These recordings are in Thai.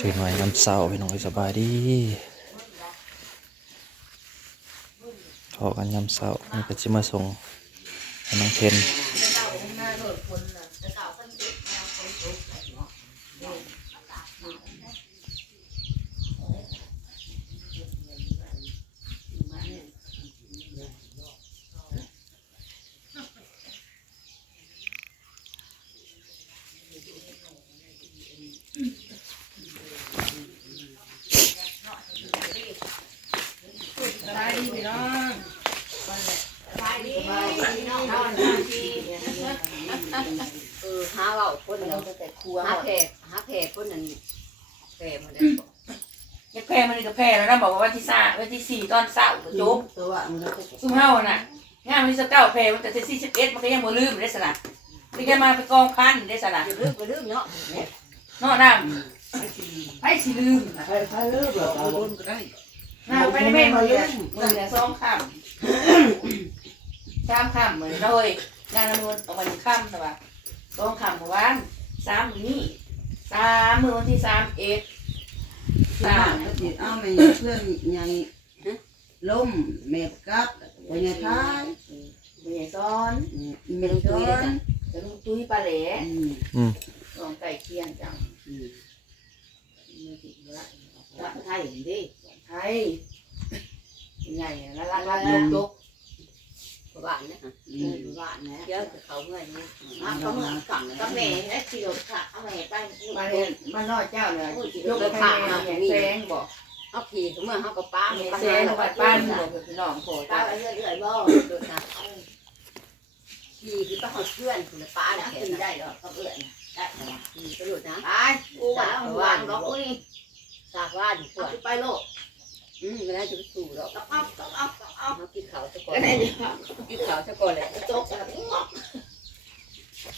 ถึงหน่วยน้ำเศร้าพี่น้องสบายดีพอกันน้ำเศร้านี่ก็จะมาส่งน้องเทน เออ หาเว้าคนเดียวแต่ครัวหาแพรหาแพรคนนั้นแพรมันได้บอกยังแพ้มันนี่ก็แพ้แล้วนะบอกว่าวันที่สามวันที่สี่ตอนเช้าก็จบตัวว่ามันก็ซุ่มเฮาน่ะงานวันที่สิบเก้าแพ้มันแต่ที่สี่สิบเอ็ดมันก็ยังบ่ลืมได้สนะมันก็มาไปกองพันได้สนะอย่าลืมไปลืมเนาะเนาะน้ำไอ้สิลืมน่ะใครใครเลิกหรอกเอาบนก็ได้น้ำไปในแม่มาเลยมือเนี่ยสองคำสามคำเหมือนเลยงานมันออกมาหนึ่งคำแต่ว่า สองคำเมื่อวานสามมื้อนี้สามมื้อวันที่สามเอ็ดสามก็ติดเอาแม่เพื่อนยังล้มแม่กัดวันยังท้ายเมียซ้อนแม่ช้อนจะลุงตุ้ยปลาแหล่อืมลองไก่เคียนจังอืมมือติดละรับไทยดิไทยใหญ่ละละละยกยก บ้านนะอืมบ้านนะเดี๋ยวจะเขาเมื่อยนี่อะเขาก็เมื่มาอยกับกับแม่และที่รถค่ะเอาแม่ไปมาเรียนบ้านนอกเจ้าเนี่ยยกไปแม่แซงบอกเอาขี่เมื่อเขาก็ป้าแม่แม่แซงวัดบ้านบอกพี่น้องโผล่ป้าตาไปเรื่อยๆบ่โดนนะขี่คือป้าเขาเพื่อนคุณป้าเนี่ยขี่ได้หรอเขาเอื้อนได้ขี่กระโดดนะไปกูหวานหวานบอกกูนี่สากว่านขวดไปโลกอืมไม่ได้จะไปสู่หรอกเอาเอาเอาเอาเอากินข้าวซะก่อน กินข้าวซะก่อนเลยจกกันงอก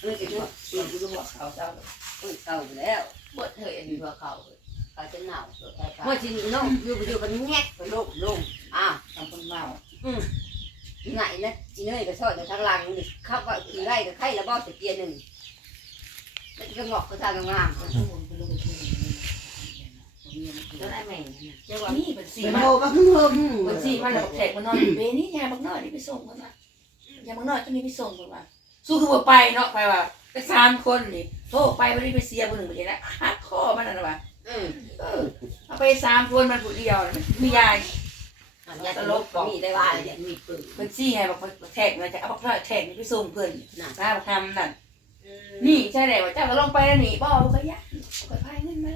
เออกินข้าวตีกูรู้ว่าเขาเจ้าอุ้ยข้าวแล้วบดเถยอันนี้ว่าเขาข้าวจะหนาวเมื่อที่น้องอยู่อยู่กันแงกไปโลกลงอ้าวทำคนเมาไหนนะอีเนยก็ชอบอยู่ทางหลังนี่ขับว่าขี่ไล่ก็ไข่แล้วบ่สเกียร์หนึ่งแล้วจะงอกก็ทางงามแล้วได้แม่ยังหวะนี่เป็นสีเป็นมาโหบักเฮิมเป็นสีมาแล้วแขกมันนอนเวนี่ยายบักน้อยนี่ไปส่งกันมาย่าบักน้อยตัวนี้ไปส่งกันมาสู้คือบ่ไปเนาะไปว่าไปสามคนนี่โทรไปวันนี้ไปเสียคนหนึ่งไปเลยนะหักคอมันนะว่าอืมเออเอาไปสามคนมันผู้เดียวมียายยาตลกมีได้ว่าเนี่ยมีปืนเพิ่นซี่ไงบอกว่าแขกมันจะเอาบักน้อยแขกนี่ไปส่งเพิ่นน่ะตาบักทำนั่นนี่ใช่ไหมว่าเจ้าก็ลงไปแล้วนี่บ่บ่ก็ยะก็พายเงินมา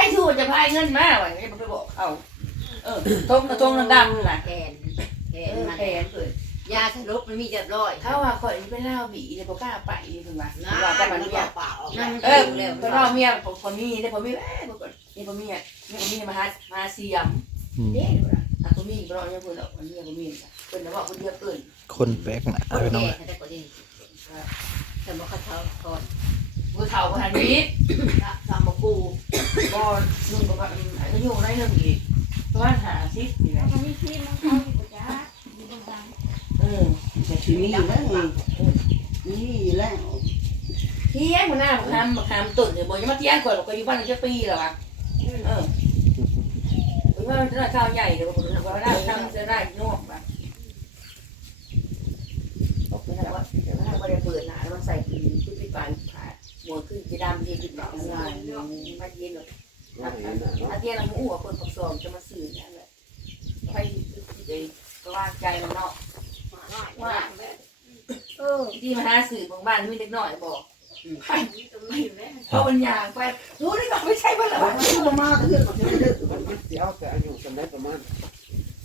ละใครสู้จะพายเงินมาไว้ไม่ไปบอกเขาเออทงกระทงดำๆน่ะแกนแกเอนอมันแขนเพิ่นยาสลบมันมีเรียบร้อยเขาว่าข่อยนี่เป็นเล่าบีเนี่ยบ่กล้าไปเพิ่นว่าว่าแต่มันเมียเปล่านั่งเออเร็วเพิ่นว่าเมียผมผมมีได้ผมมีเอ้ยบ่ก่อนนี่ผมมีอะนี่ผมมีมาหามาเสียมอืมเด้อล่ะอะผมมีบ่รอเนี่ยเพิ่นเนาะมันมีผมมีเพิ่นว่าเพิ่นเดียวเพิ่นคนแปลกหน้าโอพี่เคน้องแต่ก็ดีแต่บ่เขาเท่าก่อนมือเฒ่าบ่ทันนี้ทำบ่กูบ่นึงบ่ ว่าอายุได้นึงอีกประมาณ50นี่แหละมันมีที่มันเข้าอยู่จ้าอยู่ตรงกลางเออแต่ทีนี้แล้วนี่แล้วเที่ยงมื้อหน้าบ่ทำบ่ทำตุ่นเดี๋ยวบ่จะมาเที่ยงก่อนบ่ก็อยู่บ้านจะปีแล้วอะเออเพิ่นว่ามันจะข้าวใหญ่เดี๋ยวบ่ว่าได้ทำจะได้นอกบ่บอกว่าว่าเดี๋ยวถ้าบ่ได้เปิดหน้าแล้วมันใส่ปีชุดปีปลายผ่าหัวขึ้นจะดำดีขึ้นดอกอะไรมาเย็นหร อกอาเทียนเราอู้ว่าคนปกครองจะมาสื่อเนี่ยแหละไปก็วางใจมันเนาะว่าเออที่มาหาสื่อบางบ้านมีเล็กน้อยบอกไปเอาเป็นอย่างไปรู้ได้บอกไม่ใช่ว่าเหรอมันก็มาเพื่อนมันจะไม่เลิกมันเสียวแต่อายุกันได้ประมาณ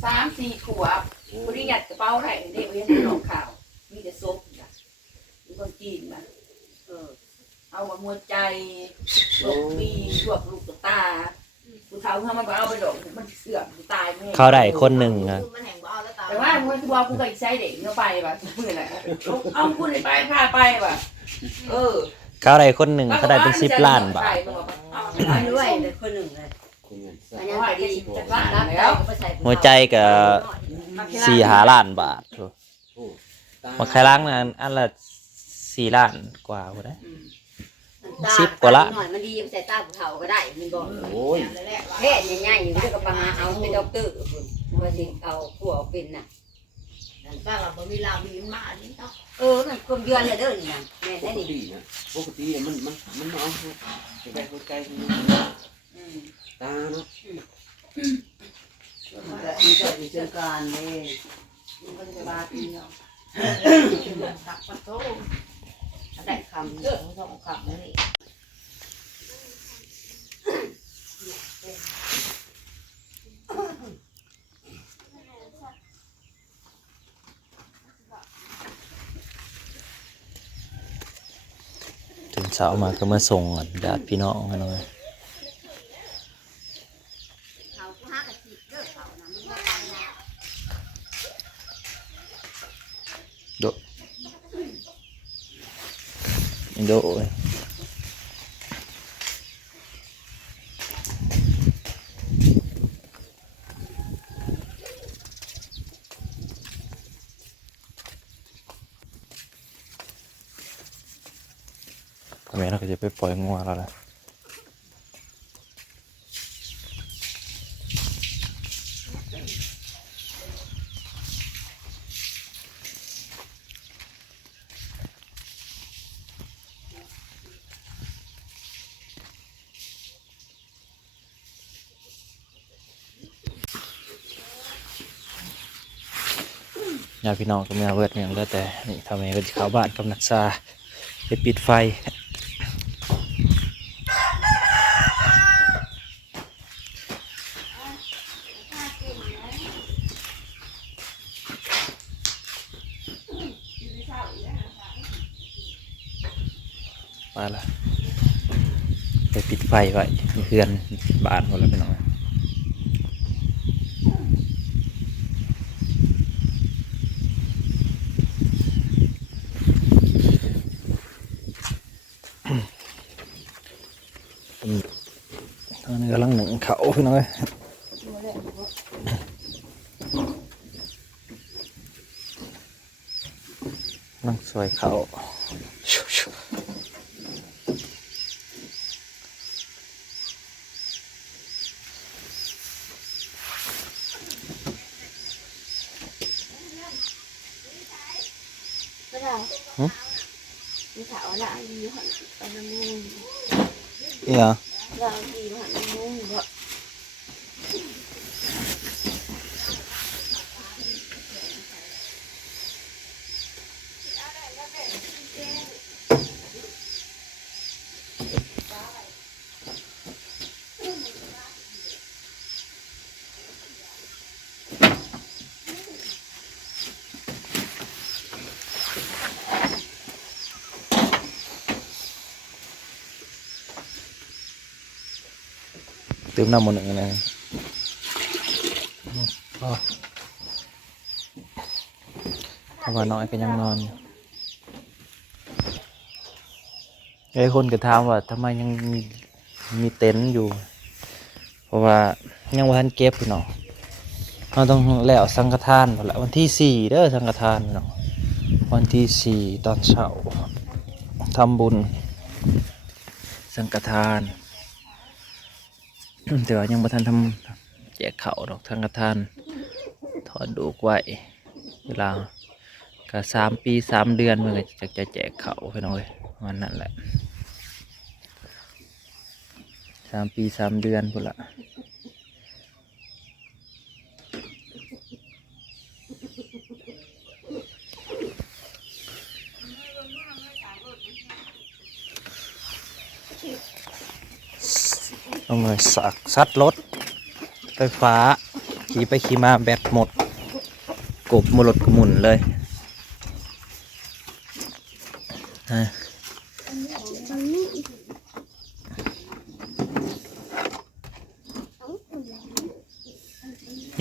สามสี่ขวบพอดีหยัดกระเป๋าได้เด็กเรียนหนองข่าว มีแต่ซุปนะมีคนจีนนะเออ เอามามัวใจสวกปีสวกลูกตาผู้เฒ่าเขามันก็เอาไปดอกมันเสื่อมตายไม่เขาได้คนหนึ่งนะมันแห่งบ่เอาแล้วตาแต่ว่าเมื่อที่ว่ากูก็ใช้เด็กเข้าไปว่ะเมื่อไหร่เอาคุณไปพาไปว่ะเออเขาได้คนหนึ่งเขาได้เป็นสิบล้านบาทอันด้วยเลยคนหนึ่งเลยคุณเงินอันนี้ก็ดีล้านรับแล้วก็ใส่หัวใจกับสี่หาล้านบาทมาใครล้างนั้นอันละสี่ล้านกว่าพอได้อืมม สิบกว่าละ หน่อยมันดีมันใส่ตาผู้เฒ่าก็ได้มันบอกโอ้ยแพทย์ใหญ่ๆอยู่ด้วยกับปัญหาเอาเป็นด็อกเตอร์คุณว่าสิเอาผัวเอาเป็นน่ะนั่นป้าว่าบ่มีลามีมานี่เนาะเออมันกลมเดือนเลยเด้อนี่นะแม่ปได้กนี่ตินะปกติมันมันมันเอาไปไปหัวใจมันอืมตาเนาะมันก็มีแต่มีเชิงการเลยมันก็จะบาปีเนาะ ตักปะโต ได้คำเยอะสองคำนี่ถึงเช้ามาก็มาส่งญาติพี่น้องกันเลย เขาผู้หากะสิเด้อเขานะมันว่าไปแล้ว โด โดเอ้ยพ่อแม่เราก็จะไปปล่อยงัวแล้วล่ะ ญาติพี่น้องก็ไม่เอาเวทอย่างแล้วแต่นี่ทำเองก็จะเข้าบ้านกับนักซาไปปิดไฟมาละไปปิดไฟไว้เพื่อนบ้านหมดแล้วพี่น้องอืมตอนนี้กำลังหนึ่งเขา พี่น้องเอ้ยนั่งสวยเขาชุบชุบก็ได้มีสาวละดีหันไปน้ำมูกนี่เหรอ เติมน้ำหมดหนึ่งนะอ๋อเพราะว่าน้อยก็ยังนอนอยู่ไอ้คนก็ถามว่าทำไมยังมีมีเต็นท์อยู่ เพราะว่ายังวันเก็บอยู่เนาะเราต้องแล้วสังฆทานหมดละวันที่สี่เด้อสังฆทานเนาะวันที่สี่ตอนเช้าทำบุญสังฆทาน แต่ว่ายังบ่ทันทำแจกเขาดอกทางกระทาน ถอดดูกไว้เวลาก็สามปีสามเดือนมันก็จะจะแจกเขาวไปหน่อยวันนั้นแหละสามปีสามเดือนพุ่นละ ต้องเลยสักซัดรถ ไฟฟ้า ขี่ไปขี่มาแบตหมด กบมดรถก็หมุนเลยอะ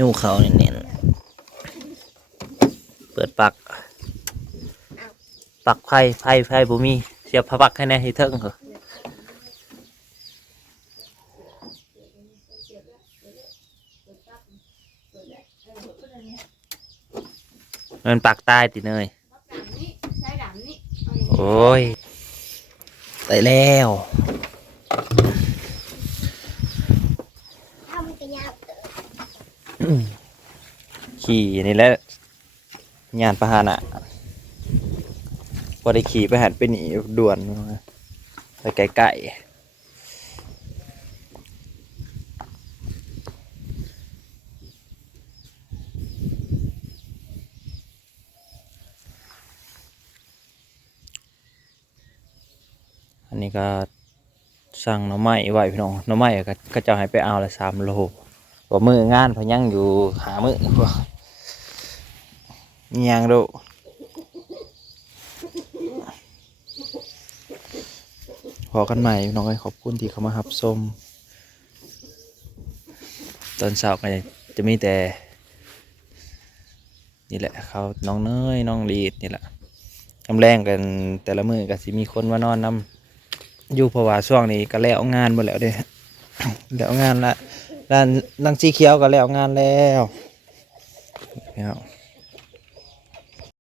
ยู่เขาเน้นๆเปิดปัก ปักไพ่ไพ่ไพ่บุมี เสียบพระปักให้แน่ให้เทิงเหรอ มันปักใต้ติเนยดำนี่ใช้ดำนี่โอ้ยได้แล้วทำกันยากเตอขี่นี่แหละงานประหานะพอได้ขี่ไปหันไปหนีด่วนไปไกลๆ อันนี้ก็สั่งหน่อไม้ไว้พี่น้องหน่อไม้ก็ก็จะให้ไปเอาละสามโลว่ามืองานพยังอยู่หามือพวกยังดูพอกันใหม่น้องเอ้ขอบคุณที่เข้ามารับชมตอนเช้าก็จะมีแต่ นี่แหละเขาน้องเนยน้องลีดนี่แหละกำแรงกันแต่ละมือก็สิมีคนมานอนนำ อยู่เพราะว่าช่วงนี้ก็แล้วงานหมดแล้วเด้แล้วงานละด้านดังสีเขียวก็แล้วงานแล้วพี่น้อง